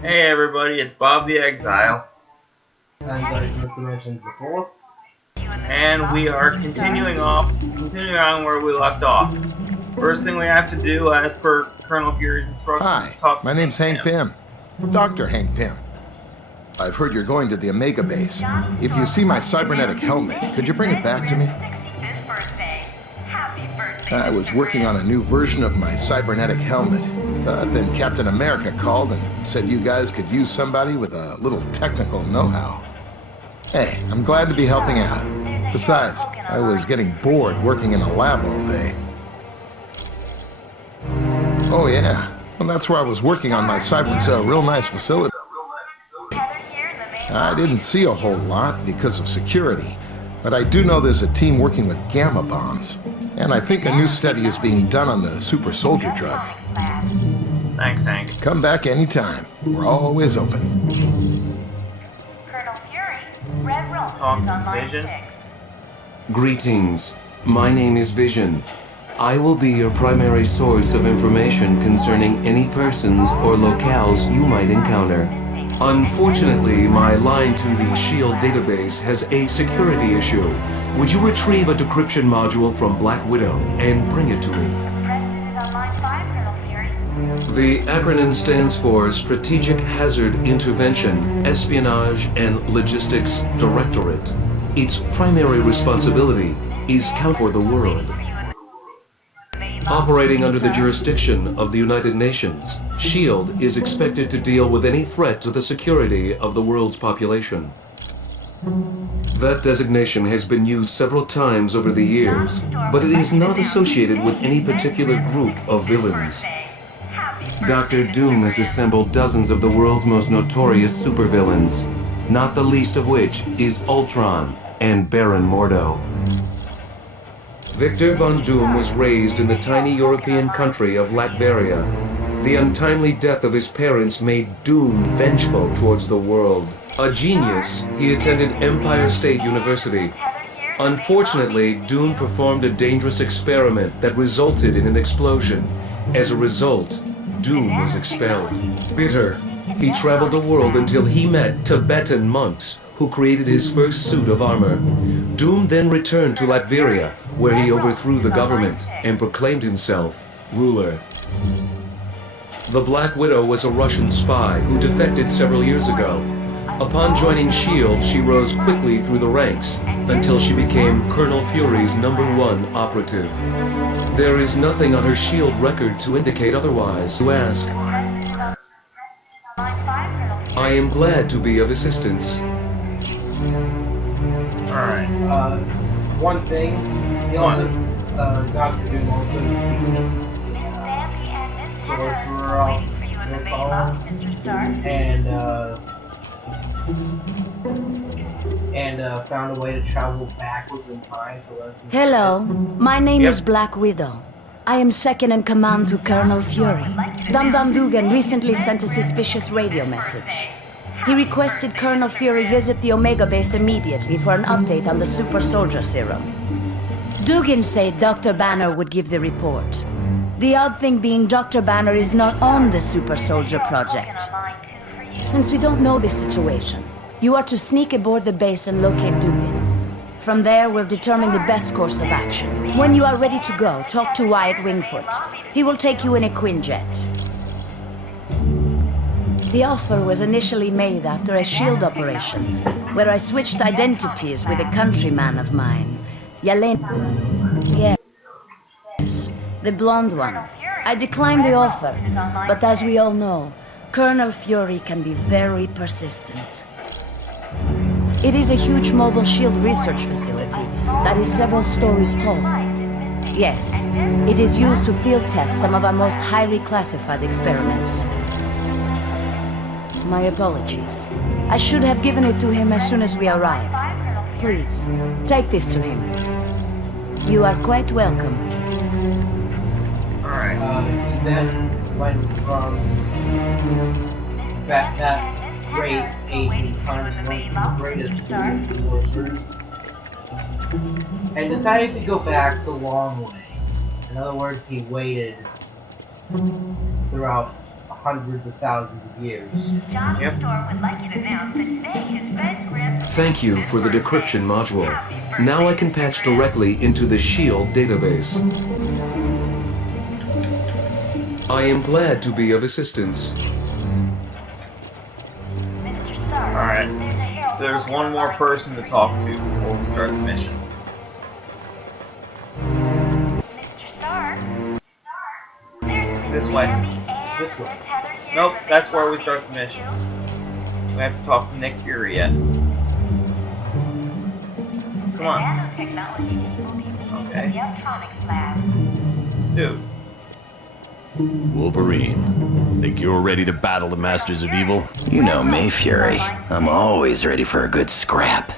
Hey everybody, it's Bob the Exile, I'm going to dimensions before. and we are continuing on where we left off. First thing we have to do, as per Colonel Fury's instructions, is Hi, talk my to name's Hank Pym. Pym. Dr. Hank Pym. I've heard you're going to the Omega base. If you see my cybernetic helmet, could you bring it back to me? I was working on a new version of my cybernetic helmet, but then Captain America called and said you guys could use somebody with a little technical know-how. Hey, I'm glad to be helping out. Besides, I was getting bored working in a lab all day. Oh yeah, well that's where I was working on my cyber. It's a real nice facility. I didn't see a whole lot because of security, but I do know there's a team working with gamma bombs, and I think a new study is being done on the super soldier drug. Thanks, Hank. Come back anytime. We're always open. Colonel Fury, Red Roll is Talk on to line Vision. 6. Greetings. My name is Vision. I will be your primary source of information concerning any persons or locales you might encounter. Unfortunately, my line to the SHIELD database has a security issue. Would you retrieve a decryption module from Black Widow and bring it to me? President is on line 5, Colonel Fury. The acronym stands for Strategic Hazard Intervention, Espionage, and Logistics Directorate. Its primary responsibility is count for the world. Operating under the jurisdiction of the United Nations, SHIELD is expected to deal with any threat to the security of the world's population. That designation has been used several times over the years, but it is not associated with any particular group of villains. Dr. Doom has assembled dozens of the world's most notorious supervillains, not the least of which is Ultron and Baron Mordo. Victor von Doom was raised in the tiny European country of Latveria. The untimely death of his parents made Doom vengeful towards the world. A genius, he attended Empire State University. Unfortunately, Doom performed a dangerous experiment that resulted in an explosion. As a result, Doom was expelled. Bitter, he traveled the world until he met Tibetan monks who created his first suit of armor. Doom then returned to Latveria, where he overthrew the government and proclaimed himself ruler. The Black Widow was a Russian spy who defected several years ago. Upon joining SHIELD, she rose quickly through the ranks until she became Colonel Fury's #1 operative. There is nothing on her SHIELD record to indicate otherwise. You ask. I am glad to be of assistance. Alright. One thing, he also, Dr. Doom also sword for no call, and found a way to travel backwards in time to learn. Hello, my name Yep. is Black Widow. I am second in command to Colonel Fury. Dum Dum Dugan recently sent a suspicious radio message. He requested Colonel Fury visit the Omega base immediately for an update on the super soldier serum. Dugan said Dr. Banner would give the report. The odd thing being Dr. Banner is not on the super soldier project. Since we don't know this situation, you are to sneak aboard the base and locate Dugan. From there, we'll determine the best course of action. When you are ready to go, talk to Wyatt Wingfoot. He will take you in a Quinjet. The offer was initially made after a SHIELD operation, where I switched identities with a countryman of mine. Yelena. Yes, the blonde one. I declined the offer, but as we all know, Colonel Fury can be very persistent. It is a huge mobile SHIELD research facility that is several stories tall. Yes, it is used to field test some of our most highly classified experiments. My apologies. I should have given it to him as soon as we arrived. Please, take this to him. You are quite welcome. Alright. He then went from that great aging went from greatest sorcerers and decided to go back the long way. In other words, he waited throughout hundreds of thousands of years. John's Yep. store would like you to announce that today his bed grips. Thank you for the decryption module. Now I can patch directly into the SHIELD database. I am glad to be of assistance. Mr. Stark. Alright. There's a herald There's token one on more line person to talk to before we start the mission. Mr. Stark. There's Miss This way. Tammy and This way. Miss Heather here Nope, from that's where we Midwest start the mission. Institute. We have to talk to Nick Fury yet. Come on. Nanotechnology team will be meeting Okay. in the electronics lab. Dude. Wolverine, think you're ready to battle the Masters of Evil? You know me, Fury. I'm always ready for a good scrap.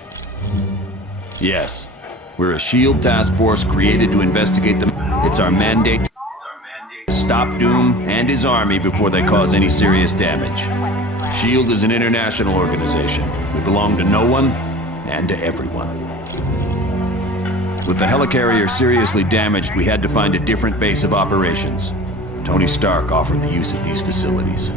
Yes. We're a SHIELD task force created to investigate them. It's our mandate to stop Doom and his army before they cause any serious damage. SHIELD is an international organization. We belong to no one and to everyone. With the helicarrier seriously damaged, we had to find a different base of operations. Tony Stark offered the use of these facilities.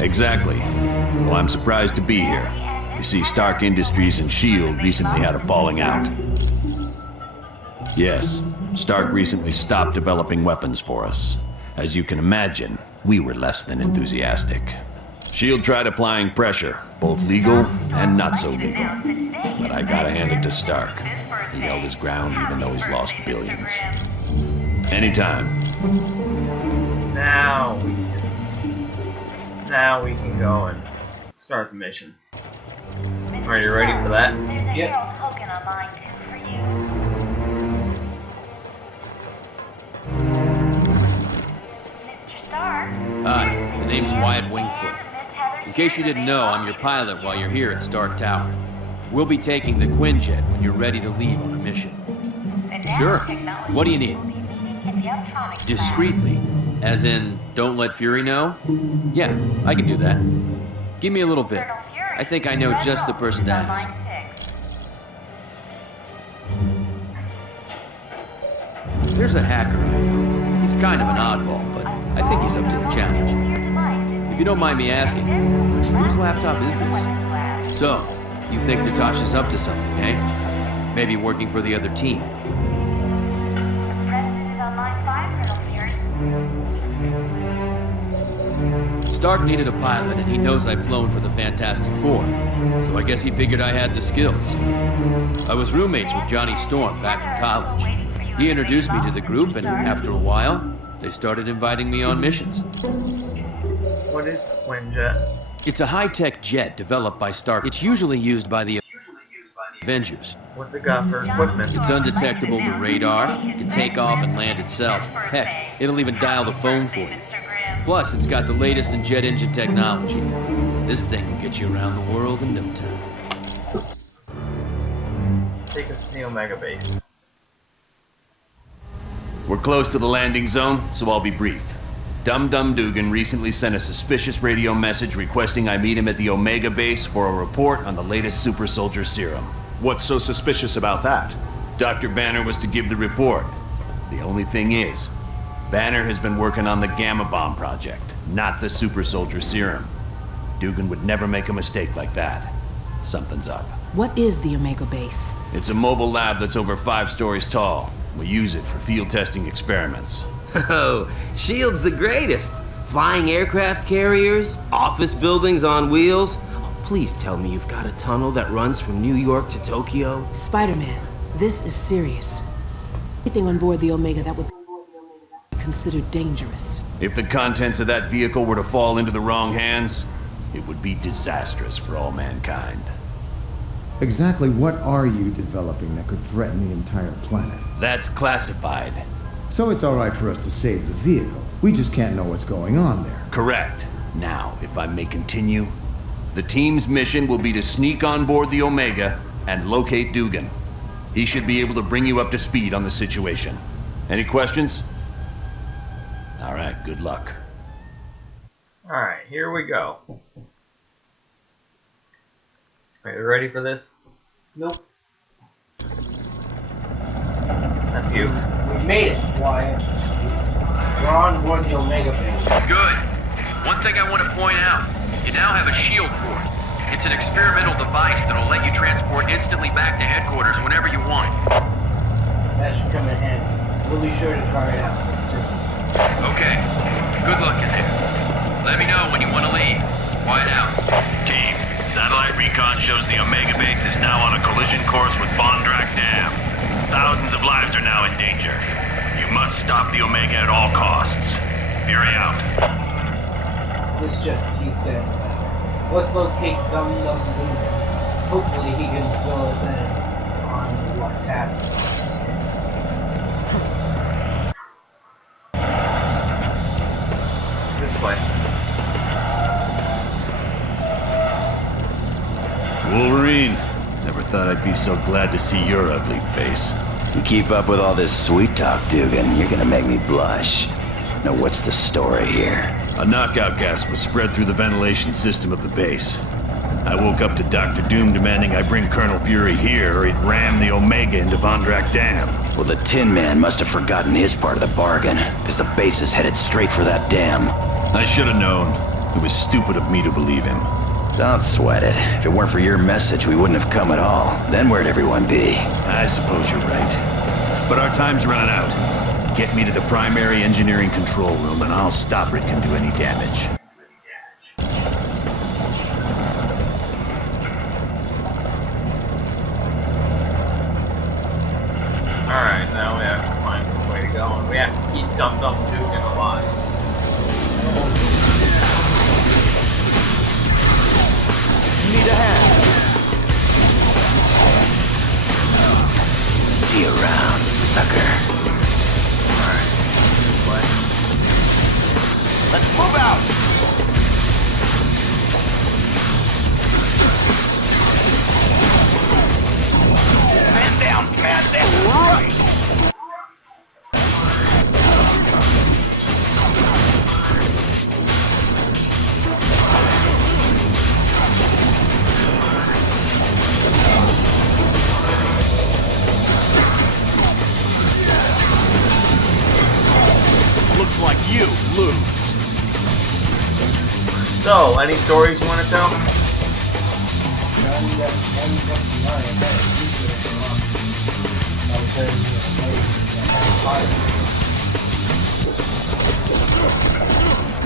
Exactly. Well, I'm surprised to be here. You see, Stark Industries and SHIELD recently had a falling out. Yes, Stark recently stopped developing weapons for us. As you can imagine, we were less than enthusiastic. SHIELD tried applying pressure, both legal and not so legal. But I gotta hand it to Stark. He held his ground even though he's lost billions. Anytime. Now we can go and start the mission. Are you ready for that? There's a Yep. herald token on line 2 for you. Mr. Stark. Hi, there's the name's Miss Wyatt Tammy Wingfoot. and Miss Heather In case you here didn't from know, I'm your Midwest pilot while you're here at Stark Tower. We'll be taking the Quinjet when you're ready to leave on a mission. Institute. Sure. Nanotechnology What do you team need? will be meeting in the electronics lab. Discreetly. As in, don't let Fury know? Yeah, I can do that. Give me a little bit. Colonel Fury, I think I know Red just the Rose person to is on ask. line 6. There's a hacker I know. He's kind of an oddball, but I think he's up to the challenge. If you don't mind me asking, whose laptop is this? So, you think Natasha's up to something, eh? Maybe working for the other team. President is on line 5, Colonel Fury. Stark needed a pilot, and he knows I've flown for the Fantastic Four, so I guess he figured I had the skills. I was roommates with Johnny Storm back in college. He introduced me to the group, and after a while, they started inviting me on missions. What is the Quinjet? It's a high-tech jet developed by Stark. It's usually used by the Avengers. What's it got for equipment? It's undetectable to radar, can take off and land itself. Heck, it'll even dial the phone for you. Plus, it's got the latest in jet engine technology. This thing will get you around the world in no time. Take us to the Omega base. We're close to the landing zone, so I'll be brief. Dum Dum Dugan recently sent a suspicious radio message requesting I meet him at the Omega base for a report on the latest super soldier serum. What's so suspicious about that? Dr. Banner was to give the report. The only thing is, Banner has been working on the Gamma Bomb project, not the super soldier serum. Dugan would never make a mistake like that. Something's up. What is the Omega base? It's a mobile lab that's over 5 stories tall. We use it for field testing experiments. Oh, SHIELD's the greatest. Flying aircraft carriers, office buildings on wheels. Oh, please tell me you've got a tunnel that runs from New York to Tokyo. Spider-Man, this is serious. Anything on board the Omega that would be considered dangerous. If the contents of that vehicle were to fall into the wrong hands, it would be disastrous for all mankind. Exactly what are you developing that could threaten the entire planet? That's classified. So it's all right for us to save the vehicle. We just can't know what's going on there. Correct. Now, if I may continue, the team's mission will be to sneak on board the Omega and locate Dugan. He should be able to bring you up to speed on the situation. Any questions? All right, good luck. Alright, here we go. Are you ready for this? Nope. That's you. We made it, Wyatt. We're on board the Omega base. Good. One thing I want to point out. You now have a shield port. It's an experimental device that'll let you transport instantly back to headquarters whenever you want. That should come in handy. We'll be sure to try it out. Okay. Good luck in there. Let me know when you want to leave. Quiet out. Team, satellite recon shows the Omega base is now on a collision course with Bondrak Dam. Thousands of lives are now in danger. You must stop the Omega at all costs. Fury out. Let's just keep that. Let's locate Dum Dum Dugan. Hopefully he can fill us in on what's happening. This way. Wolverine, never thought I'd be so glad to see your ugly face. You keep up with all this sweet talk, Dugan, you're gonna make me blush. Now what's the story here? A knockout gas was spread through the ventilation system of the base. I woke up to Dr. Doom demanding I bring Colonel Fury here or he'd ram the Omega into Bondrak Dam. Well, the Tin Man must have forgotten his part of the bargain, because the base is headed straight for that dam. I should have known. It was stupid of me to believe him. Don't sweat it. If it weren't for your message, we wouldn't have come at all. Then where'd everyone be? I suppose you're right. But our time's running out. Get me to the primary engineering control room and I'll stop it can do any damage. Alright, now we have to find a way to go, and we have to keep Dum Dum Dugan alive. Need a hand. See you around, sucker. Alright, this way. Let's move out! Man down! Man down! Right! Looks like you lose. So, any stories you want to tell?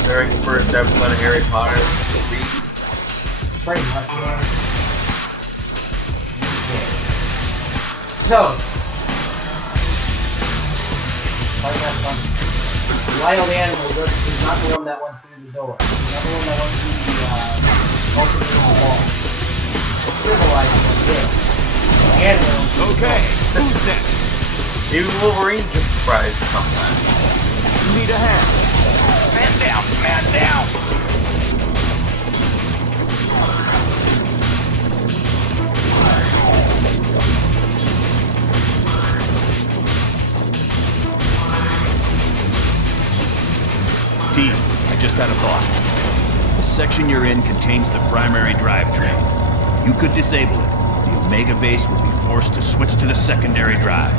Very first episode of Harry Potter. Pretty much, yeah. So, wild animal is not the one that went through the door. It's not the one that went through the opening in the wall. The civilized one did. Animals. Okay, who's next? Even Wolverine gets surprised sometimes. Need a hand. Man down! Man down! Team, I just had a thought. The section you're in contains the primary drivetrain. If you could disable it, the Omega base would be forced to switch to the secondary drive.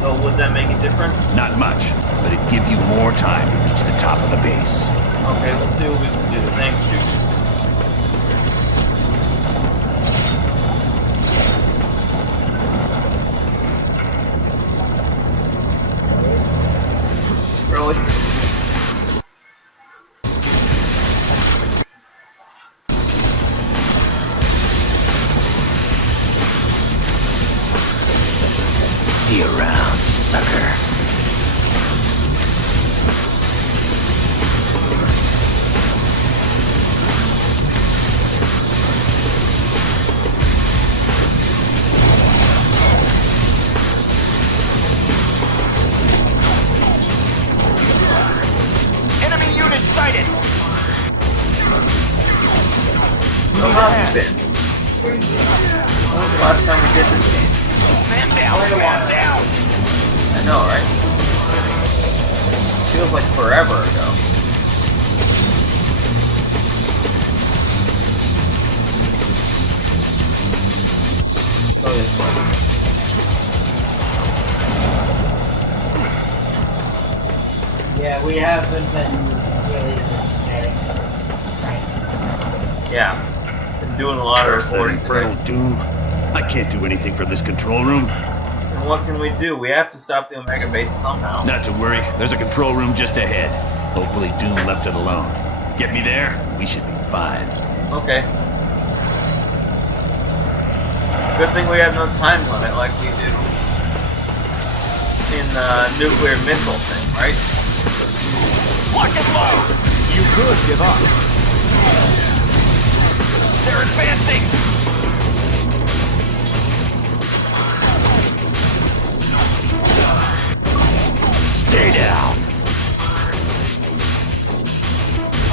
So would that make a difference? Not much, but it'd give you more time to reach the top of the base. Okay, let's see what we can do. Thanks, dude. Really? See you around, sucker. Enemy unit sighted! So how have you been? When was the last time we did this game? Man down! Man down! I know, right? Feels like forever ago. Go this way. Yeah, we we haven't been really getting right? Yeah. Been doing a lot of Curse that recording infernal today. doom. I can't do anything from this control room. And what can we do? We have to stop the Omega base somehow. Not to worry, there's a control room just ahead. Hopefully Doom left it alone. Get me there, we should be fine. Okay. Good thing we have no time limit like we do in the nuclear missile thing, right? Lock and load! You could give up. They're advancing! Stay down!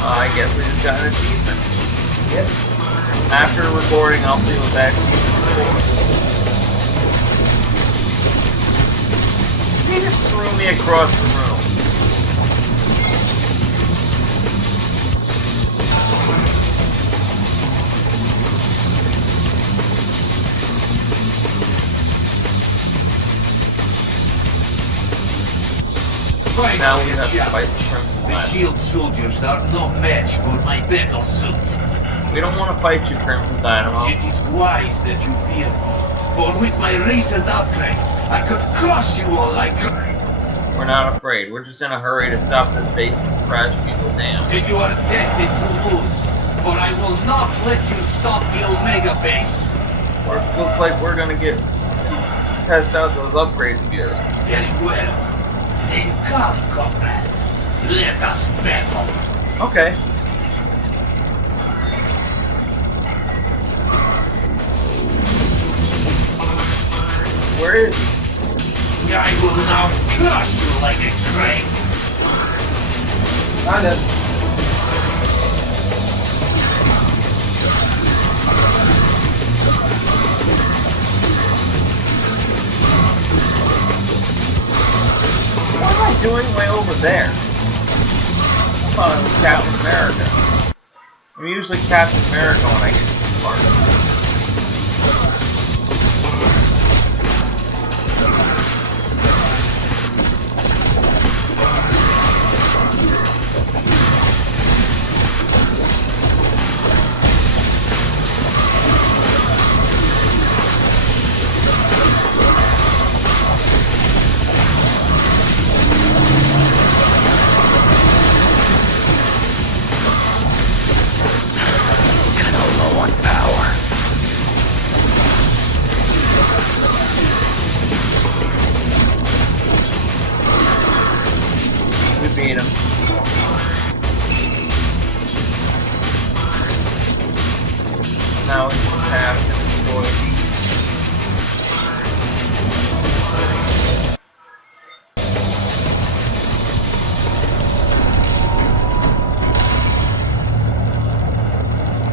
I guess we just got an achievement. Yep. After recording, I'll see what that achievement is for. He just threw me across the room. Now we have to fight the Crimson The Tide. shield soldiers are no match for my battle suit. We don't want to fight you, Crimson Dynamo. It is wise that you fear me, for with my recent upgrades, I could crush you all like... We're not afraid. We're just in a hurry to stop this base from crashing into a dam. Then you are destined to lose, for I will not let you stop the Omega base. Looks like we're gonna get to test out those upgrades of yours. Very well. Then come, comrade. Let us battle. Okay. Where is he? I will now crush you like a grape. Kind of. What am I doing way over there? I thought it was Captain America. I'm usually Captain America when I get to this part. We beat him. Now we just have to destroy these.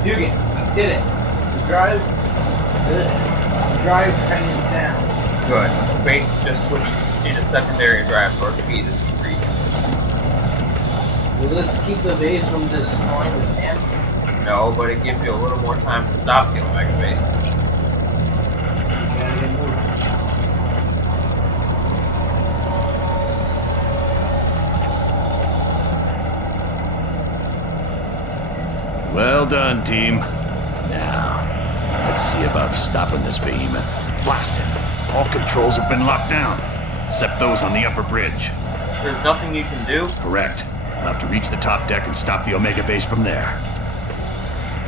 Dugan, we did it. The drive train is down. Good. The base just switched into secondary drive, so our speed is increased. Will this keep the base from destroying the dam? No, but it gives you a little more time to stop the Omega base. Gotta get moving. Well done, team. Now, let's see about stopping this behemoth. Blast it. All controls have been locked down, except those on the upper bridge. There's nothing you can do? Correct. We'll have to reach the top deck and stop the Omega base from there.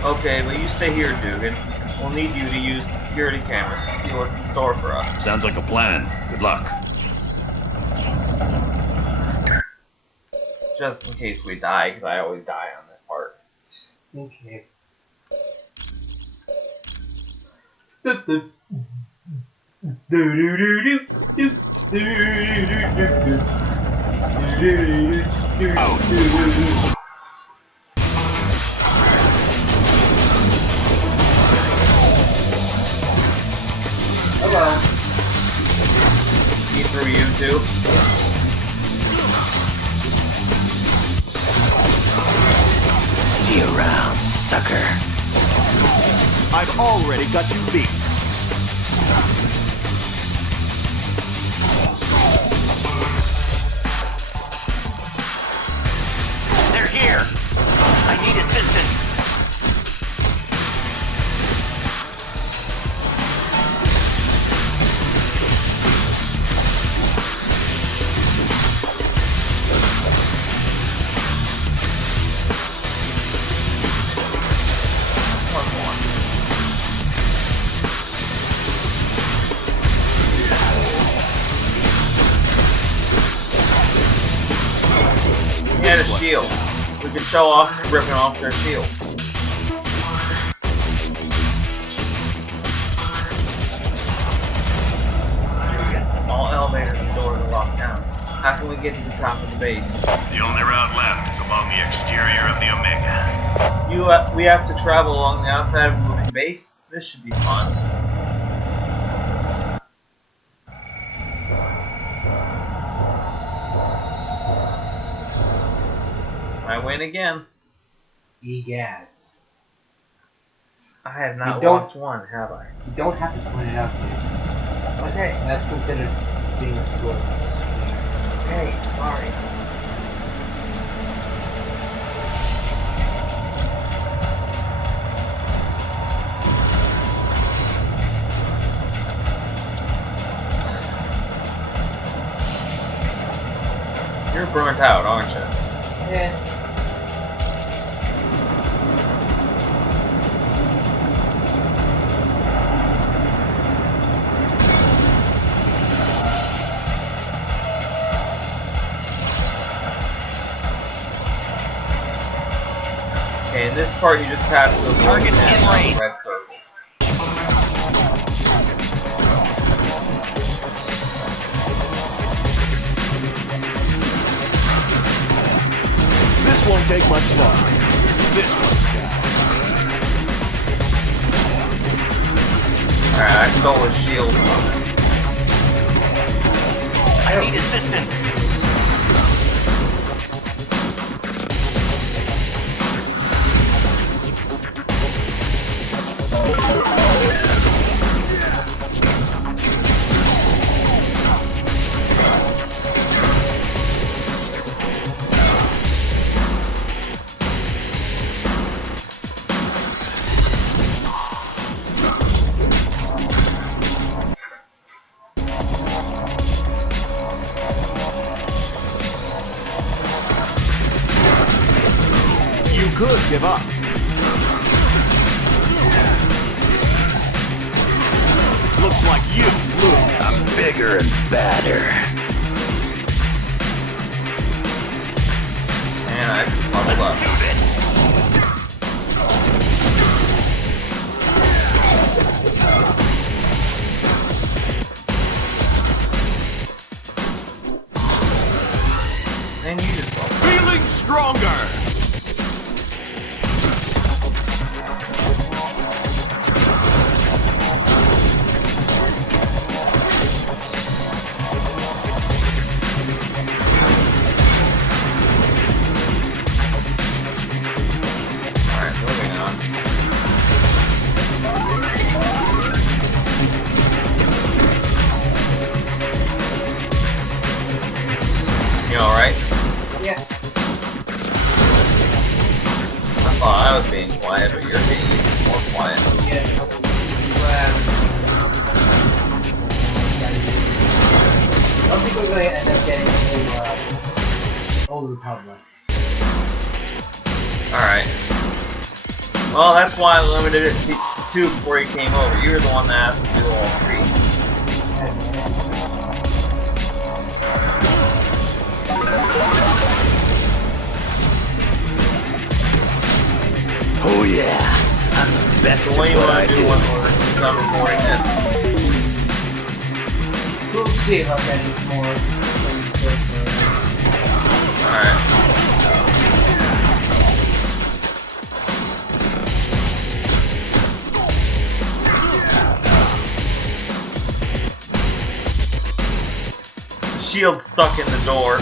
Okay, but you stay here, Dugan. We'll need you to use the security cameras to see what's in store for us. Sounds like a plan. Good luck. Just in case we die, because I always die on this part. Okay. Hello. See through you too? See you around, sucker. I've already got you beat. show off ripping off their shields. All elevators and doors are locked down. How can we get to the top of the base? The only route left is along the exterior of the Omega. We have to travel along the outside of a moving base? This should be fun. I win again. Egad. I have not lost one, have I? You don't have to point it out to me. Okay. That's considered being a sword. Hey, sorry. You're burnt out, aren't you? Yeah. Okay, in this part you just have to avoid the red circles. This won't take much longer. This one's down. Alright, I stole his shield. I need assistance. Could give up. Looks like you lose. I'm bigger and badder. And I just leveled up. And you just leveled up. Feeling stronger. Alright? Yeah. I thought I was being quiet, but you're being even more quiet. Yeah. I don't think we're going to end up getting to Old Republic. Alright. Well, that's why I limited it to 2 before you came over. You were the one that asked me to do all 3. Oh yeah, I'm the best So at what do you what want I to do do. when we're done recording this? We'll see if I'm getting more. Alright. The shield's stuck in the door.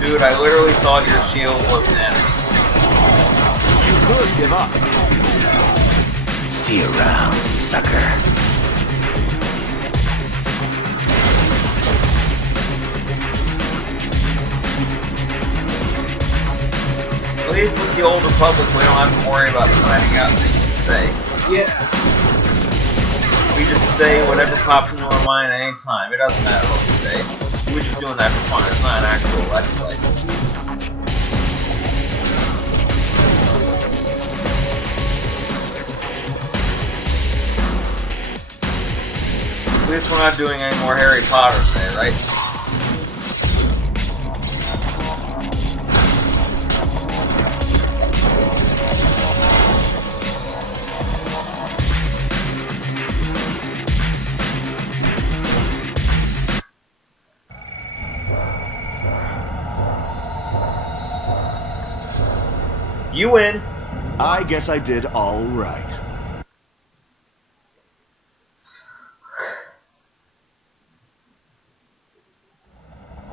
Dude, I literally thought your shield was an enemy. You could give up. See you around, sucker. At least with the Old Republic, we don't have to worry about finding out things to say. Yeah. We just say whatever pops into our mind at any time. It doesn't matter what we say. We're just doing that for fun. It's not an actual Let's Play. At least we're not doing any more Harry Potter today, right? You win. I guess I did all right.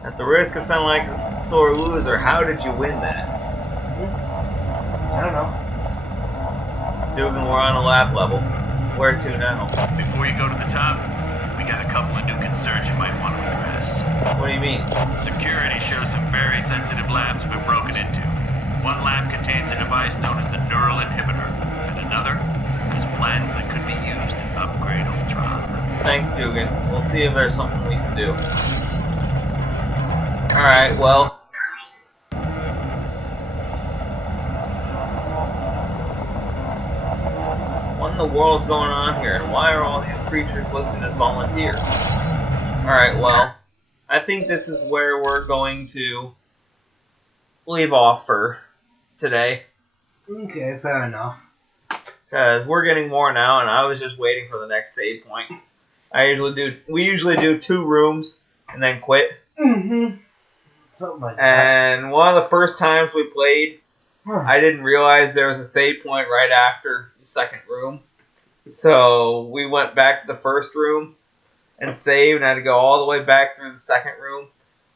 At the risk of sounding like a sore loser, how did you win that? I don't know. Dugan, we're on a lab level. Where to now? Before you go to the top, we got a couple of new concerns you might want to address. What do you mean? Security shows some very sensitive labs have been broken into. One lab contains a device known as the neural inhibitor, and another has plans that could be used to upgrade Ultron. Thanks, Dugan. We'll see if there's something we can do. Alright, well. What in the world's going on here, and why are all these creatures listed as volunteers? Alright, well. I think this is where we're going to leave off for today. Okay, fair enough. Because we're getting more now, and I was just waiting for the next save points. We usually do 2 rooms, and then quit. Mm-hmm. Something like that. And one of the first times we played, I didn't realize there was a save point right after the second room. So we went back to the first room and saved, and I had to go all the way back through the second room,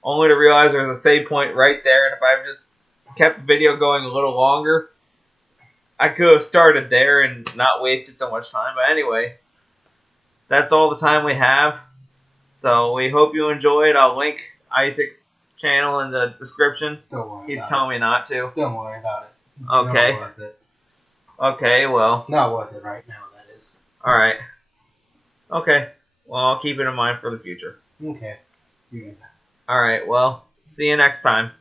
only to realize there was a save point right there. And if I just kept the video going a little longer, I could have started there and not wasted so much time. But anyway, that's all the time we have. So we hope you enjoyed. I'll link Isaac's channel in the description. Don't worry. He's telling me not to. Don't worry about it. It's Okay. not worth it. Okay, well. Not worth it right now, that is. Alright. Okay. Well, I'll keep it in mind for the future. Okay. Alright, well, see you next time.